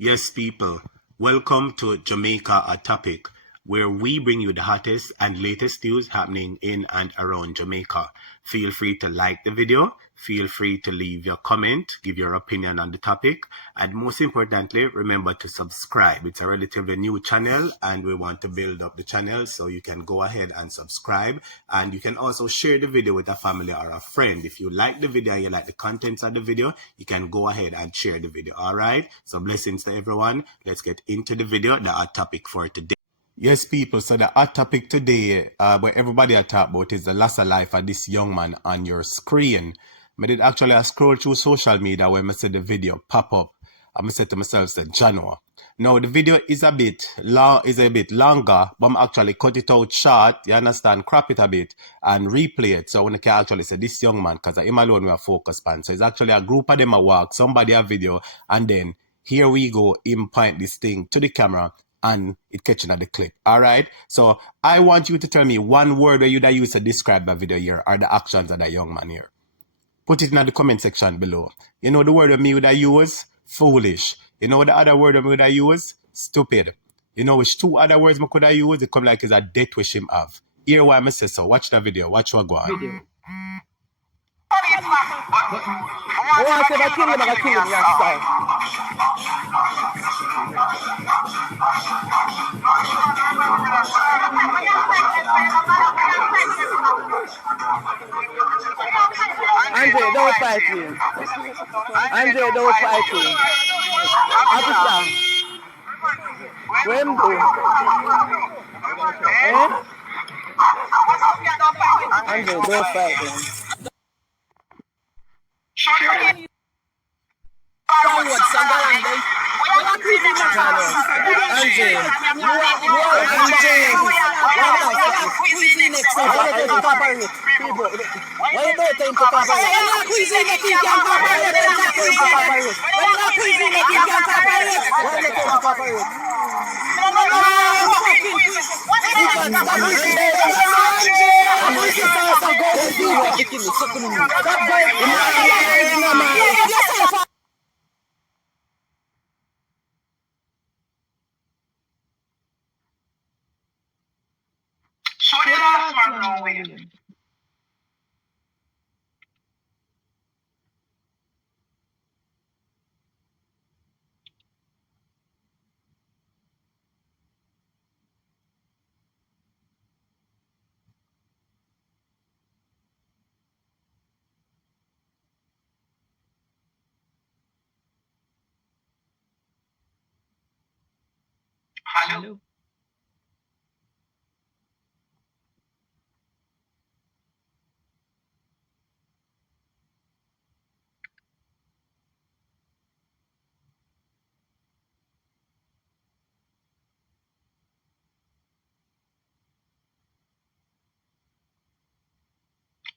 Yes, people, welcome to Jamaica A Topic, where we bring you the hottest and latest news happening in and around Jamaica. Feel free to like the video, feel free to leave your comment, give your opinion on the topic, and most importantly, remember to subscribe. It's a relatively new channel and we want to build up the channel, so you can go ahead and subscribe, and you can also share the video with a family or a friend. If you like the video and you like the contents of the video, you can go ahead and share the video. All right, so blessings to everyone. Let's get into the video, the hot topic for today. Yes, people, so the hot topic today, where everybody are talking about, is the loss of life of this young man on your screen. I did actually scroll through social media where I see the video pop up. I said to myself, say, Jano. Now the video is a bit longer, but I'm actually cut it out short, you understand, crop it a bit and replay it. So when I can actually say this young man, because him alone we are focused on. So it's actually a group of them at work, somebody a video, and then here we go, him point this thing to the camera and it catching at the clip. All right. So I want you to tell me one word where you'd use to describe the video here or the actions of that young man here. Put it in the comment section below. You know the word of me would I use? Foolish. You know the other word of me would I use? Stupid. You know which two other words me could I use? It come like it's a debt wish him have. Here why I say so. Watch the video. Watch what go on. Video. I said I kill him, yes, Andre, don't fight him. Andre, don't fight him. Officer. Wembo. Andre, don't fight him. So the last one now, William. Hello.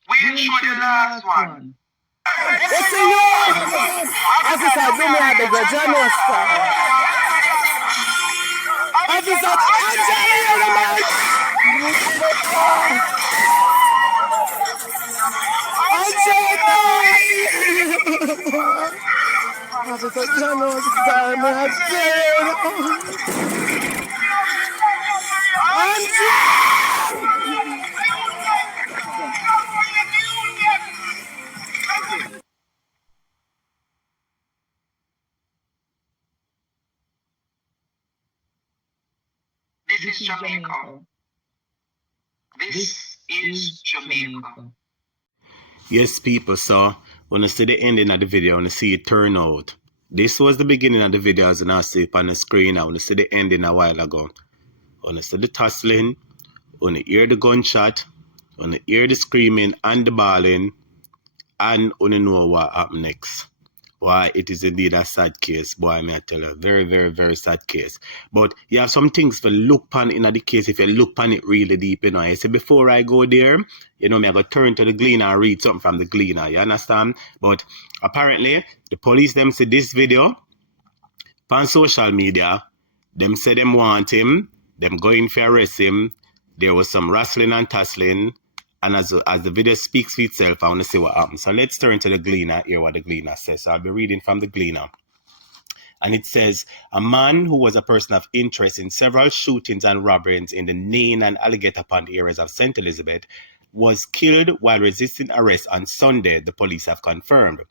We'll show the last one. It's a young officer, do me a big journalist. Officer, This is Jamaica. This is Jamaica. Yes, people, so when you see the ending of the video, when you see it turn out, this was the beginning of the video as I see it on the screen. Now, when you see the ending a while ago, when you see the tussling, when you hear the gunshot, when you hear the screaming and the bawling, and when you know what happened next. Why, it is indeed a sad case, boy, may I tell you, very, very, very sad case. But you have some things to look pan in the case if you look pan it really deep, you know. I say before I go there, you know, me I go turn to the Gleaner and read something from the Gleaner, you understand? But apparently, the police them see this video on social media, them say them want him, them going for arrest him, there was some wrestling and tussling, and as the video speaks for itself, I want to see what happens. So let's turn to the Gleaner, hear what the Gleaner says. So I'll be reading from the Gleaner. And it says, a man who was a person of interest in several shootings and robberies in the Nain and Alligator Pond areas of St. Elizabeth was killed while resisting arrest on Sunday, the police have confirmed.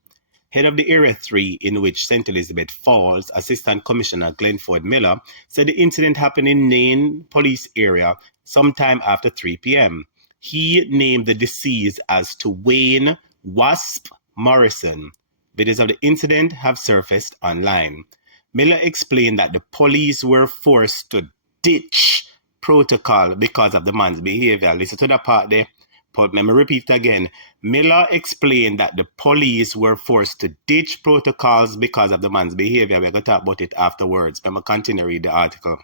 Head of the Area 3, in which St. Elizabeth falls, Assistant Commissioner Glenford Miller, said the incident happened in Nain Police Area sometime after 3 p.m. He named the deceased as Wayne Wasp Morrison. Videos of the incident have surfaced online. Miller explained that the police were forced to ditch protocol because of the man's behavior. Listen to that part there. But let me repeat again. Miller explained that the police were forced to ditch protocols because of the man's behavior. We're going to talk about it afterwards. Let me continue to read the article.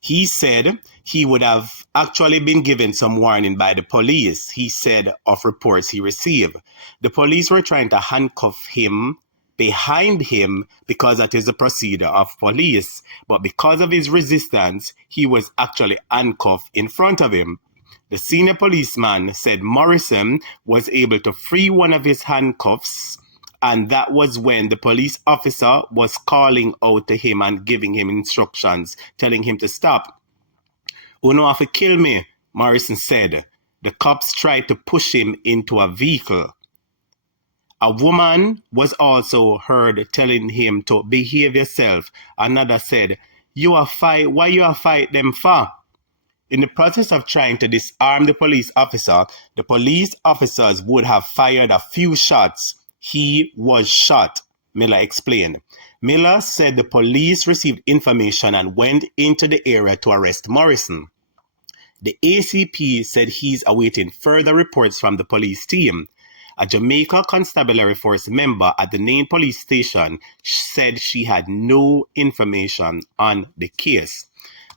He said he would have actually been given some warning by the police, he said, of reports he received. The police were trying to handcuff him behind him because that is the procedure of police. But because of his resistance, he was actually handcuffed in front of him. The senior policeman said Morrison was able to free one of his handcuffs, and that was when the police officer was calling out to him and giving him instructions, telling him to stop. "Uno have to kill me," Morrison said. The cops tried to push him into a vehicle. A woman was also heard telling him to behave yourself. Another said, why you a fight them for?" In the process of trying to disarm the police officers would have fired a few shots. He was shot, Miller explained. Miller said the police received information and went into the area to arrest Morrison. The ACP said he's awaiting further reports from the police team. A Jamaica Constabulary Force member at the Nain police station said she had no information on the case.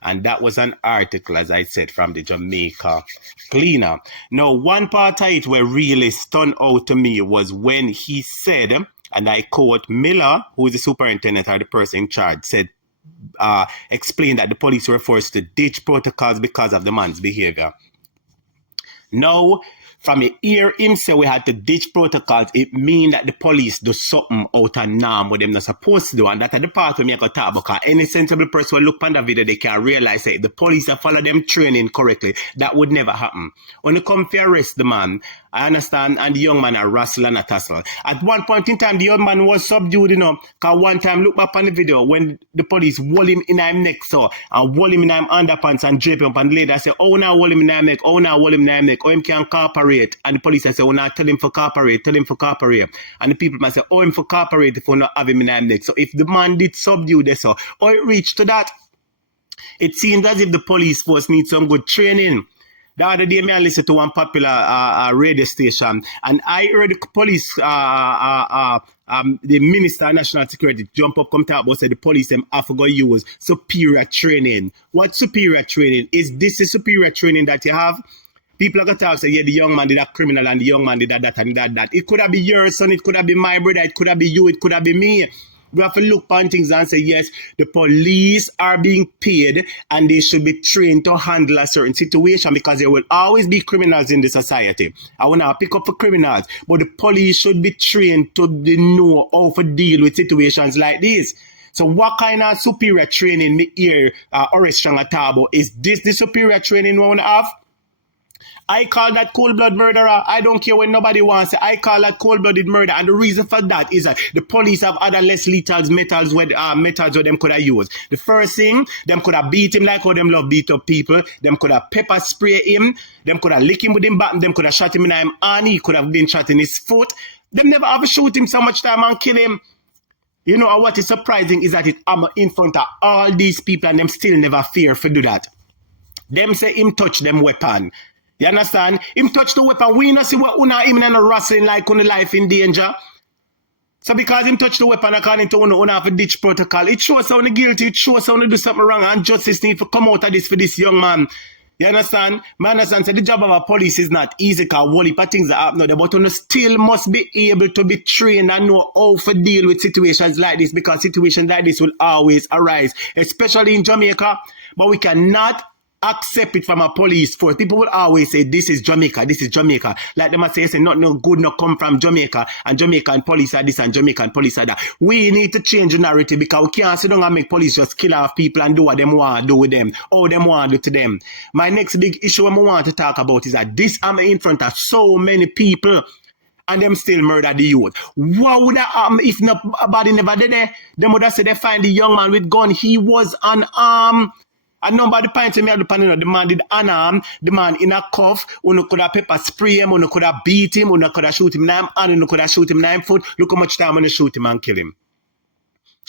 And that was an article, as I said, from the Jamaica Cleaner. Now, one part of it where really stunned out to me was when he said, and I quote, Miller, who is the superintendent or the person in charge, said, explained that the police were forced to ditch protocols because of the man's behavior. Now, from here, him say we had to ditch protocols, it mean that the police do something out of norm what them not supposed to do. And that's the part where me go talk about, because any sensible person will look on the video, they can realize that if the police have followed them training correctly, that would never happen. When you come to arrest the man, I understand, and the young man are wrestle and a tussle. At one point in time, the young man was subdued, because one time, look back on the video, when the police hold him in his neck, so, and hold him in his underpants and drape him up, and later say, oh, now hold him in his neck, oh, now hold him in his neck, oh, him can cooperate. And the police say, oh, now tell him for cooperate. And the people might say, oh, him for cooperate if we not have him in his neck. So if the man did subdue this, so, or it reached to that, it seems as if the police force needs some good training. The other day, I listened to one popular radio station, and I heard the police, the Minister of National Security, jump up, come talk about, say the police them have to go use superior training. What superior training? Is this the superior training that you have? People are going to talk, say, yeah, the young man did a criminal, and the young man did that, and that. It could have been your son, it could have been my brother, it could have been you, it could have been me. We have to look upon things and say, yes, the police are being paid and they should be trained to handle a certain situation, because there will always be criminals in the society. I want to pick up for criminals, but the police should be trained to know how to deal with situations like this. So what kind of superior training me hear Horace Strong Atabo? Is this the superior training we want to have? I call that cold-blooded murderer. I don't care when nobody wants it. I call that cold-blooded murder. And the reason for that is that the police have other less lethal methods where them could have used. The first thing, them could have beat him like how them love beat up people. Them could have pepper spray him. Them could have lick him with him back. Them could have shot him in his arm. He could have been shot in his foot. Them never ever shoot him so much time and kill him. You know what is surprising is that it am in front of all these people and them still never fear to do that. Them say him touch them weapon. You understand? Him touch the weapon. We not see what una him and wrestling like on life in danger. So because him touch the weapon according to una have a ditch protocol, it shows how the guilty, it shows how to do something wrong, and justice need to come out of this for this young man. You understand? Man understand, so the job of a police is not easy, because one heap of things that happen there, but you still must be able to be trained and know how to deal with situations like this, because situations like this will always arise, especially in Jamaica. But we cannot accept it from a police force. People will always say, this is Jamaica, this is Jamaica. Like them say, not no good not come from Jamaica, and Jamaican police are this and Jamaican police are that. We need to change the narrative because we can't sit down and make police just kill off people and do what them want to do with them, or them want to do to them. My next big issue I want to talk about is that this I'm in front of so many people and them still murder the youth. What would that happen if nobody never did it? Them would have said they find the young man with gun. He was unarmed. And nobody point to me at the panel. The man did unarmed. The man in a cuff. Uno could have pepper spray him. Uno could have beat him. Uno could have shoot him 9 hand. Uno could have shoot him 9 foot. Look how much time uno shoot him and kill him.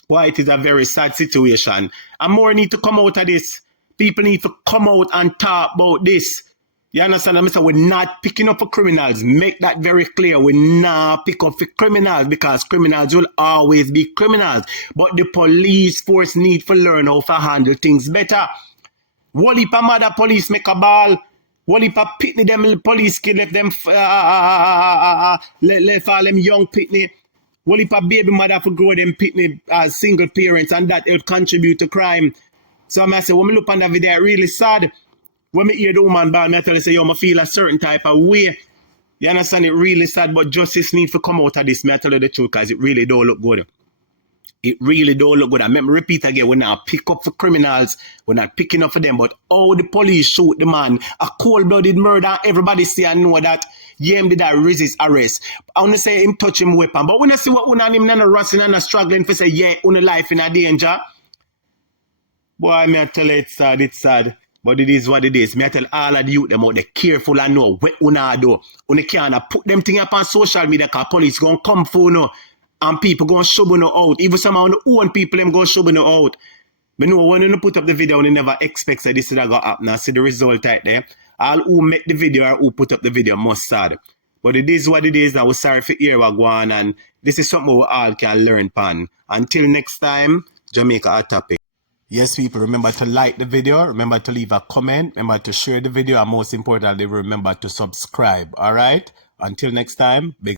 Boy, it is a very sad situation. And more need to come out of this. People need to come out and talk about this. You understand? I mean, we're not picking up for criminals. Make that very clear. We're not pick up for criminals because criminals will always be criminals. But the police force need to learn how to handle things better. What if a mother police make a ball? What if a pitney them police kid left them left all them young pitney? What if a baby mother for grow them pitney as single parents and that it would contribute to crime? So I say, when I look on that video, really sad. When I hear the woman ball, I tell her, say, yo, I feel a certain type of way. You understand? It really sad, but justice needs to come out of this. I tell you the truth, because it really don't look good. It really don't look good. And let me repeat again, we're not pick up for criminals. We're not picking up for them. But how the police shoot the man, a cold-blooded murder, everybody see and know that him did that resist arrest. I want to say him touch him weapon. But when I see what una and him not wrestling and struggling for say, yeah, una life in a danger. Boy, I tell you, it's sad, it's sad. But it is what it is. Me I tell all of the youth them out there careful and know what una do. Una can't put them thing up on social media because police gonna come for you and people gonna shove you out. Even some of the own people them gonna shove you out. But no, when you put up the video, you never expect that this is gonna happen. I see the result right there. All who make the video or who put up the video must sad. But it is what it is. I was sorry for hear what go on, and this is something we all can learn pan. Until next time, Jamaica a topic. Yes, people, remember to like the video, remember to leave a comment, remember to share the video, and most importantly, remember to subscribe, all right? Until next time, big